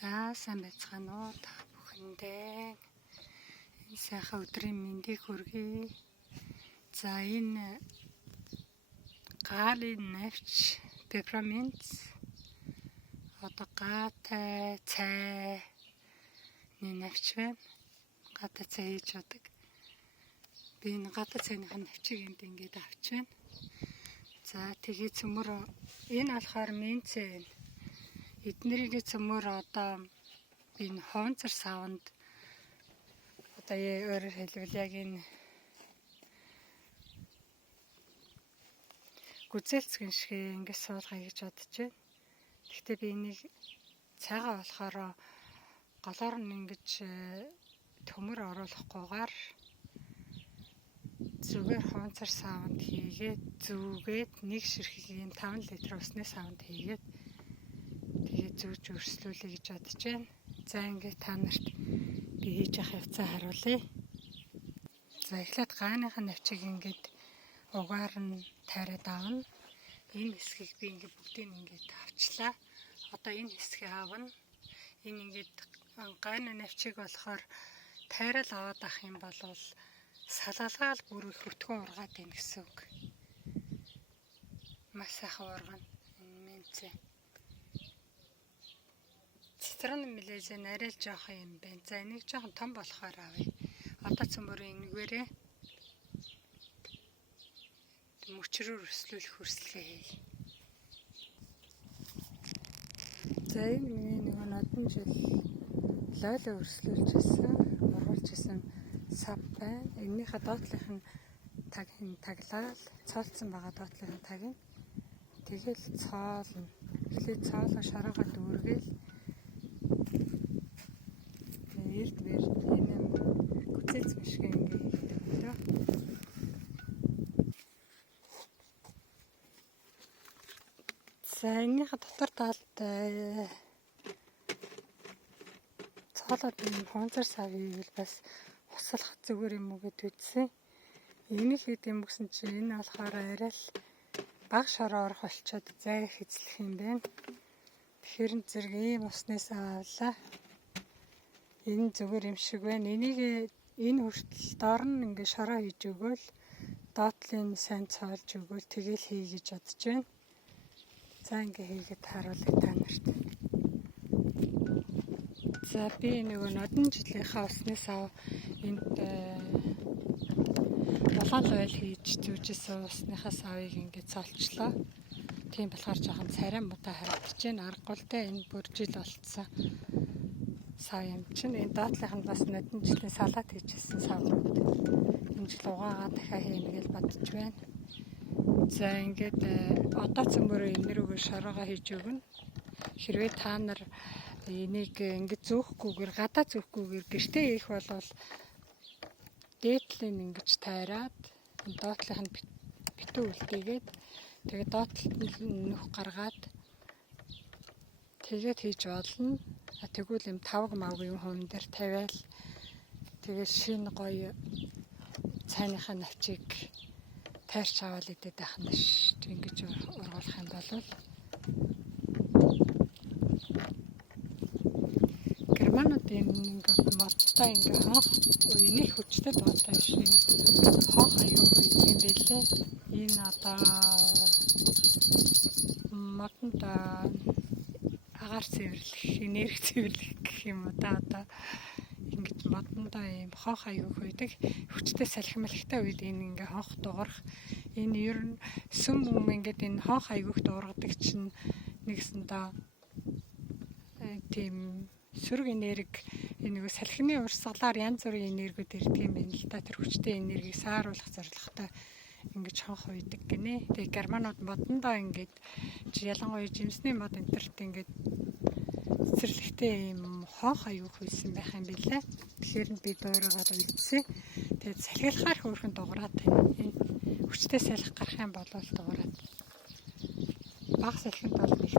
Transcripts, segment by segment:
За сайн байцгаана уу та бүхэндээ. Энэ сайхан өдрийн мэндийг хүргэе. За энэ гаалын навч пепперминт одоо гаатай цай навч байна. Гаатай цай хийж удаг. Би энэ гаатай цайныхаа навчийг энд ингээд авч байна. За тэгээ цөмөр энэ болохоор минцээ. Эднэрийн цөмөр одоо би энэ хонцор савнд одоо өөрөөр хэлбэл яг энэ гүзээлцгэн шиг ингээд суулгая гэж бодож байна. Гэхдээ би энийг цайгаа болохоор голоор нь ингэж төмөр оруулахгүйгээр зүгээр хонцор савнд хийгээд зүүгээд нэг ширхгийн 5 литр усны савнд хийгээд тэгээ зүүж өрслүүлэе гэж бодож байна. За ингээд та нарт би хийж явах явцаа харуулъя. За эхлээд гааныхаа навчийг ингээд угаар нь тайраад авна. Энэ хэсгийг би ингээд бүгдийг ингээд авчлаа. Одоо энэ хэсгийг авна. Энэ ингээд гайны навчийг болохоор тайрал аваад авах юм бол салгалгаал бүр их өтгөн ургаад байна гэсэн үг. Маш сайхан ургана. Минцээ. Цэцрэн мэлэзэн арай л жоох юм байна. За энийг жоохон том болохоор авъя. Одоо цөмөрийн нэгвэрээ мөчрөөр өрслүүлэх хүрслэгээ хийе. За энэ нэг одон жил лойло өрслүүлж ирсэн, ургуулж ирсэн сав байна. Энийхээ доотлих нь таглаад цоолцсон байгаа доотлихын таг нь тэгэл цоолно. Эхлээд цоолоо шараагаа дүүргээл эрд бэрд энэ гүцээц шиг ингээ хийдэг. За энийхээ дотор талд цоолоод энэ хонцор сав хийвэл бас хуслах зүгээр юм уу гэд үзсэн. Энийг хийх юм гэсэн чинь энэ болохоор арай л баг шороо орох болчоод зай хэзлэх юм байна. Тэгэхээр зэрэг ийм уснаас авлаа. Энэ зүгээр юм шиг байна. Энийг энэ хүртэл доор нь ингээ шороо хийж өгөөл доотлын сайн цоолж өгөөл тэгэл хий гэж бодож байна. За ингээ хийгээд харуулъя та нарт. За би нөгөө одон жилийнхаа уснаас энд улаан ойл хийж зүүжсэн усныхаа савыг ингээ цоолчлоо. Тийм болохоор жоохон царай муутай харагдаж байна. Аргагүй л дээ энэ бүр жил болцсон сав юм чинь. Энэ доотлих нь бас одон жилийн салаад хийжсэн савнууд. Энэ жил угаагаа дахиад хийнэ гэж бодож байна. За ингээд одоо цөмөрөө энэ рүүгээ шороогоо хийж өгнө. Хэрвээ та нар энийг ингээд зөөхгүйгээр гадаа зөөхгүйгээр гэртээ хийх бол дээдлийг ингэж тайраад доотлих нь битүү үлдээгээд тэгээд доотлолт нь нөх гаргаад тэгээд хийж болно. Тэгвэл юм тавг мавгийн хуун дээр тавиал тэгээд шинэ гоё цайныхаа навчийг тайрч аваад идэх байх нь ш. Ингэж ургуулах юм бол германууд ингээд модтой ингээд хоох энийг хүчтэй доотой шин хоох аюу хийх юм бэлээ. Энэ одоо модонд агаар цэвэрлэх, энерги цэвэрлэх гэх юм уу да одоо ингэж модондоо юм хоох аюу хийдэг. Хүчтэй салхимлагтай үед энэ ингээ хоох дуурах. Энэ ер нь сүм ингээд энэ хоох аюуг дуургадаг чинь нэгсэндээ тийм сөрөг энерги нэг салхины урсгалаар янз бүрийн энергиуд ирдэг юм байна л да. Тэр хүчтэй энергийг сааруулах зорилготой ингэж хонх үйдэг гинэ. Тэгээ германууд модондоо ингээд ялангуяа жимсний мод энтерт ингээд цэцэрлэгтэй юм хоох аюу хүйсэн байх юм билээ. Тэгэхээр би дуурайгаад үлдсэн. Тэгээд салхилахаар хөөрхөн дуурайд энэ хүчтэй салхи гарах юм бол дуурайд. Баг салхинд бол нэг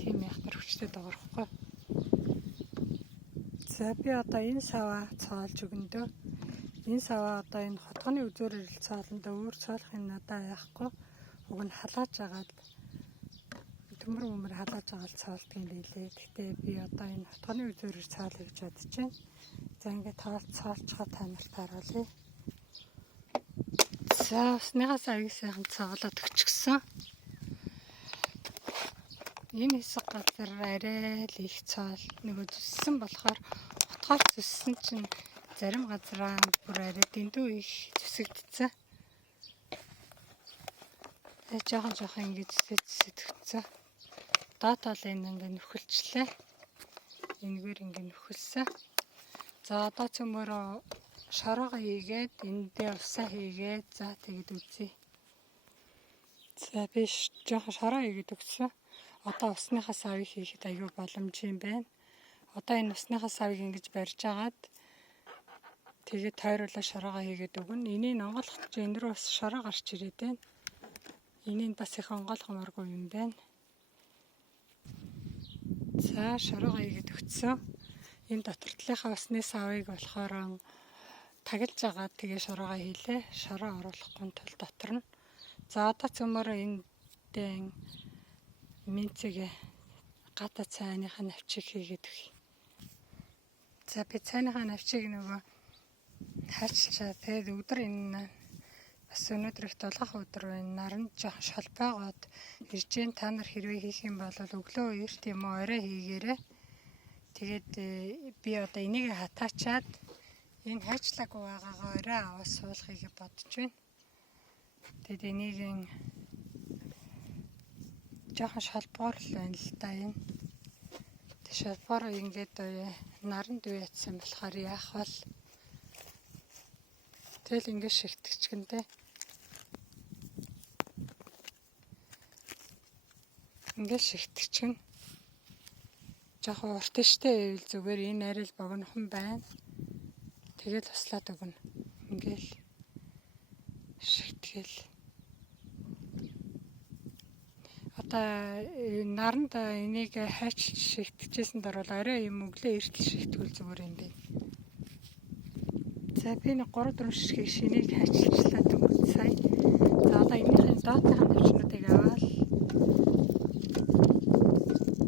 тийм яхтар хүчтэй дуурахгүй. За би одоо энэ саваа цоолж өгнөдөө. Энэ саваа одоо энэ хотгоны үзүүрээр л цоолондоо өөр цоолох юм надаа яахгүй. Уг нь халааж агаад төмөр өмөр халааж байгаа л цаалдаг юм билээ. Гэтэ би одоо энэ утганы үзүүрээр цаалъя гэж бодож байна. За ингээд цаалцгаа та нарт харуулъя. За усныхаас аяг сайхан цаалаад өгчихсөн. Энэ хэсэг газар арай л их цаал нөгөө зүссэн болохоор утгаар зүссэн чинь зарим газараа бүр арай дэндүү их зүсэгдсэн. Жоохон ингэж зүсэгдсэн. Доод талын ингээд нөхөлчлээ. Энэгээр ингээд нөхөлсөн. За одоо цөмөрөө шороогоо хийгээд эндээ усаа хийгээд за тэгэд үзье. За би жоохон шороо хийгээд өгсөн. Одоо усныхаа савыг хийхэд аюул боломж юм байна. Одоо энэ усныхаа савыг ингэж барьж агаад тэгээд тойруулаа шороогоо хийгээд өгнө. Энийг онгойлгох чинь энэ рүү бас шороо гарч ирээд байна. Энийг бас их онгойлгомооргүй юм байна. За шороогоо хийгээд өгсөн. Энэ дотор талынхаа усны савыг болохоор тагилж агаад тэгээ шороогоо хийлээ. Шороо оруулахгүй тул дотор нь. За одоо цөмөрөө эндээ минцэгээ гата цайныхаа навчийг хийгээд өгье. За би цайныхаа навчийг нөгөө хайчилчаа. Тэгээд өдөр энэ бас өнөөдөр их дулаах өдөр байна. Наранд жоохон шолбоогоод ирж гэн та нар хэрвээ хийх юм бол өглөө эрт юм уу орой хийгээрэй. Тэгээд би одоо энийг хатаачаад энэ хайчлаагүй байгаагаа орой аваад суулгахыг бодож байна. Тэгээд энийг жоохон шалбуур л байна л да энэ. Тэг шалбуур ингээд наранд үейтсэн болохоор яах вэ? Тэгэл ингээд шигтгэчгэндээ. Ингээд шигтгэчгэн. Жоохон урт штэ ивэл зүгээр энэ арай л богинохон байна. Тэгэл туслаад өгнө. Ингээл шигтгэл. Одоо наранд энийг хайчилж шигтгэжсэн дөрвөл орой юм өглөө эртэл шигтгэл зүгээр юм байна. За би нэг 3-4 ширхэг шинийг хайчилчлаа дөнгөж сая. За одоо энэний доотлын навчнуудыг аваад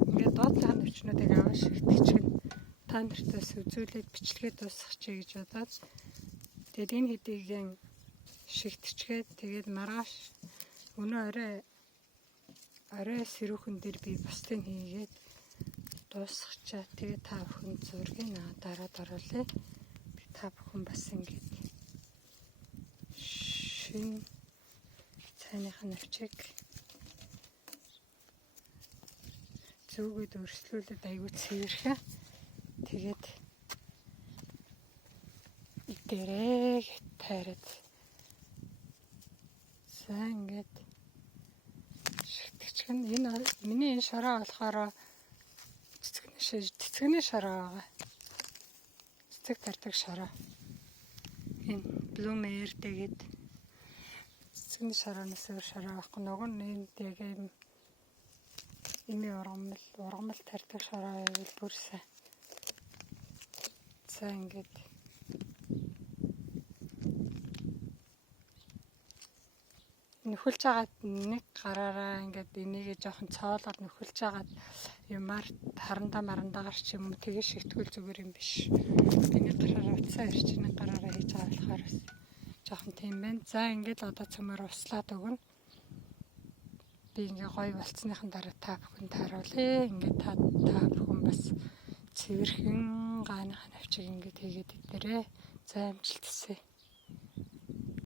ингээд доотлын навчнуудыг аваад шигтгэжгэн та нартаас үзүүлээд бичлэгээ дуусгачих гэж бодоод тэгээд энэ хэдийг шигтгэжгээд тэгээд маргааш өнөө орой сэрүүхэн дээр би бусдыг хийгээд дуусгачаа. Тэгээд та бүхэн зургийг дараад оруулъя. Би та бүхэн бас ингэж шин цайныхаа навчиг зүгээд өрслүүлээд аягүй цэвэрхэн. Тэгээд дээрээ тайраад за ингээд шигтгэжгэн. Энэ миний энэ шороо болохоор цэцгэний шороо байгаа. Цэцэг тардаг шороо. Энэ блумер тэгээд цэцгэний шороноос өөр шороо байхгүй. Нөгөө нь яг юм ими ургамал тардаг шороо байвал бүр сайн. За ингээд нөхөлж агаад нэг гараараа ингээд энийг жоохон цоолоод нөхөлж агаад юмар харандаа гарч юм уу тэгээ шигтгэл зүгээр юм биш. Энийг гараараа утсаа ирч нэг гараараа хийж байгаа болохоор жоохон тийм байна. За ингээд одоо цөмөр услаад өгнө. Би ингээ гоё болцсныхан дараа та бүхэнд харуулъя. Ингээд та бүхэн бас цэвэрхэн гааныхаа навчиг ингээд хийгээд идээрэй. За амжилт хүсье.